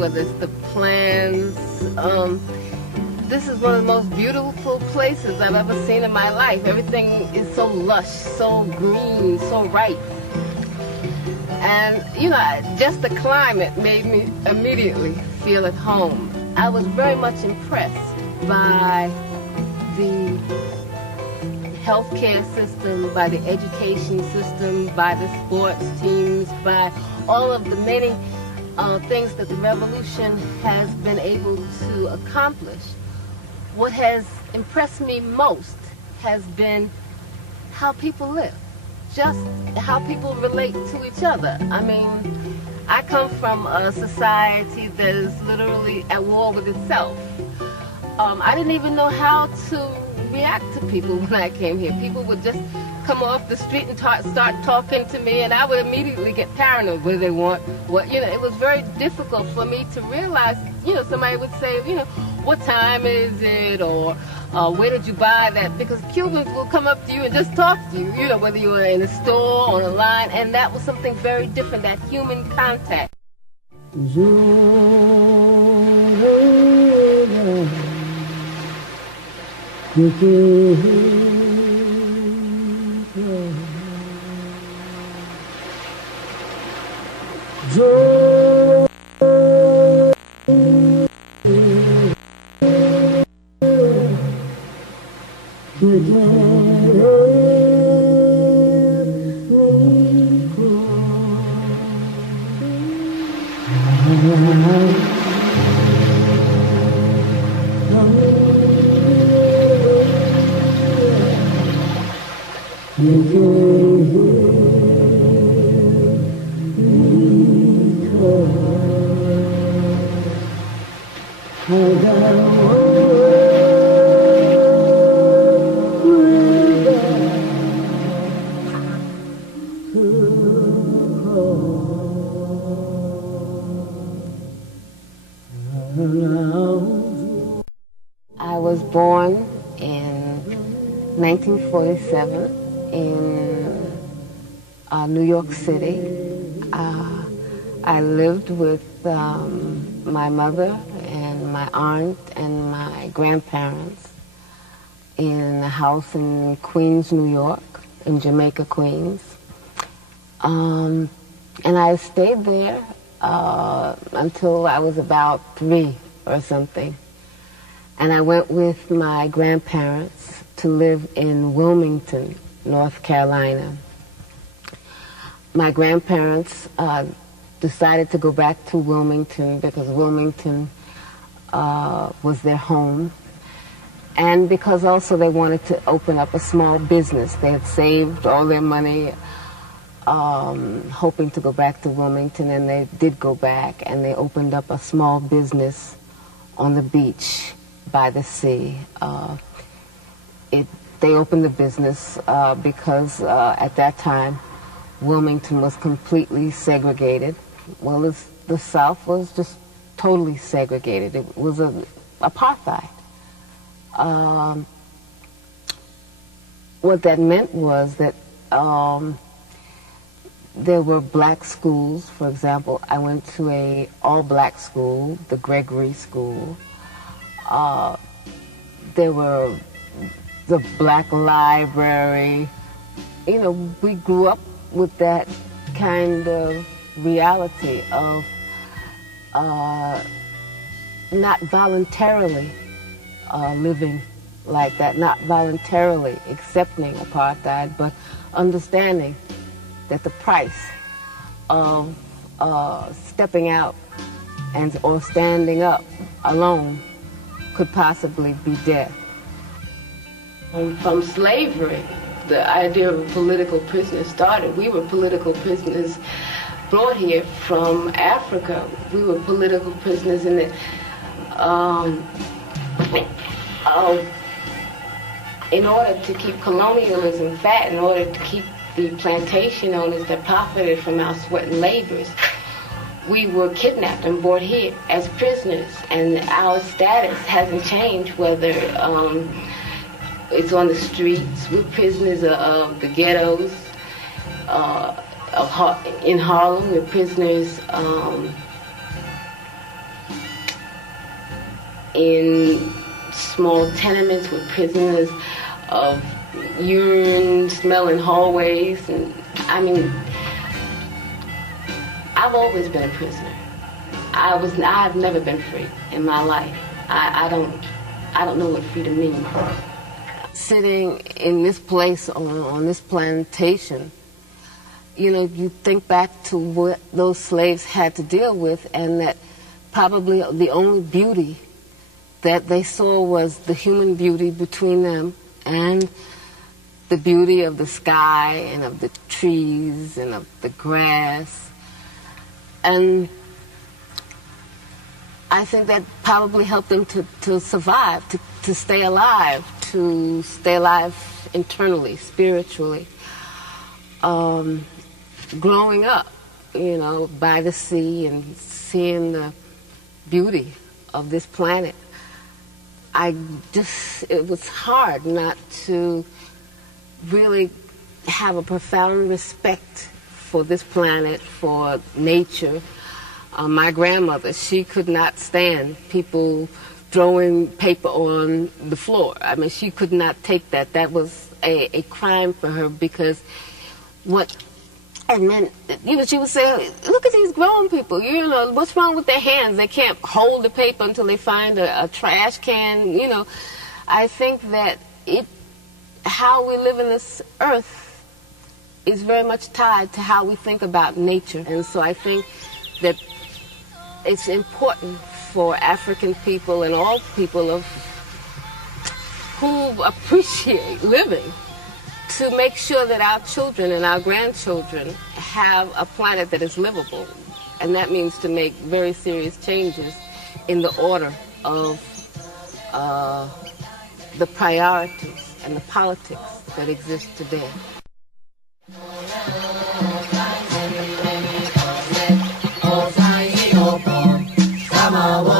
whether it's the plants. This is one of the most beautiful places I've ever seen in my life. Everything is so lush, so green, so ripe. And, you know, just the climate made me immediately feel at home. I was very much impressed by the healthcare system, by the education system, by the sports teams, by all of the many things that the revolution has been able to accomplish. What has impressed me most has been how people live, just how people relate to each other. I mean, I come from a society that is literally at war with itself. I didn't even know how to react to people when I came here. People would just come off the street and start talking to me, and I would immediately get paranoid. What do they want? What, you know, it was very difficult for me to realize. You know, somebody would say, you know, what time is it, or where did you buy that? Because Cubans will come up to you and just talk to you. You know, whether you were in a store, on a line, and that was something very different. That human contact. I was born in 1947 in New York City. I lived with my mother and my aunt and my grandparents in a house in Queens, New York, in Jamaica, Queens. And I stayed there until I was about 3 or something. And I went with my grandparents to live in Wilmington, North Carolina. My grandparents decided to go back to Wilmington because Wilmington was their home, and because also they wanted to open up a small business. They had saved all their money hoping to go back to Wilmington, and they did go back, and they opened up a small business on the beach by the sea. They opened the business because at that time Wilmington was completely segregated. Well, the South was just totally segregated. It was apartheid. What that meant was that there were black schools. For example, I went to a all-black school, the Gregory School. There were the black library. You know, we grew up with that kind of reality of not voluntarily living like that, not voluntarily accepting apartheid, but understanding that the price of stepping out or standing up alone could possibly be death. From slavery, the idea of political prisoners started. We were political prisoners brought here from Africa. We were political prisoners in the, in order to keep colonialism fat, in order to keep the plantation owners that profited from our sweat and labors, we were kidnapped and brought here as prisoners, and our status hasn't changed, whether it's on the streets. We're prisoners of the ghettos. In Harlem, we're prisoners in small tenements with prisoners, of urine smelling hallways, and I mean, I've always been a prisoner. I've never been free in my life. I don't know what freedom means. Sitting in this place on this plantation, you know, you think back to what those slaves had to deal with, and that probably the only beauty that they saw was the human beauty between them and the beauty of the sky and of the trees and of the grass. And I think that probably helped them to survive, to stay alive internally, spiritually. Growing up, you know, by the sea and seeing the beauty of this planet, it was hard not to really have a profound respect for this planet, for nature. My grandmother, she could not stand people throwing paper on the floor. I mean, she could not take that. That was a crime for her, because and then, you know, she would say, look at these grown people, you know, what's wrong with their hands? They can't hold the paper until they find a trash can, you know. I think that how we live in this earth is very much tied to how we think about nature. And so I think that it's important for African people and all people who appreciate living to make sure that our children and our grandchildren have a planet that is livable. And that means to make very serious changes in the order of the priorities and the politics that exist today. Sama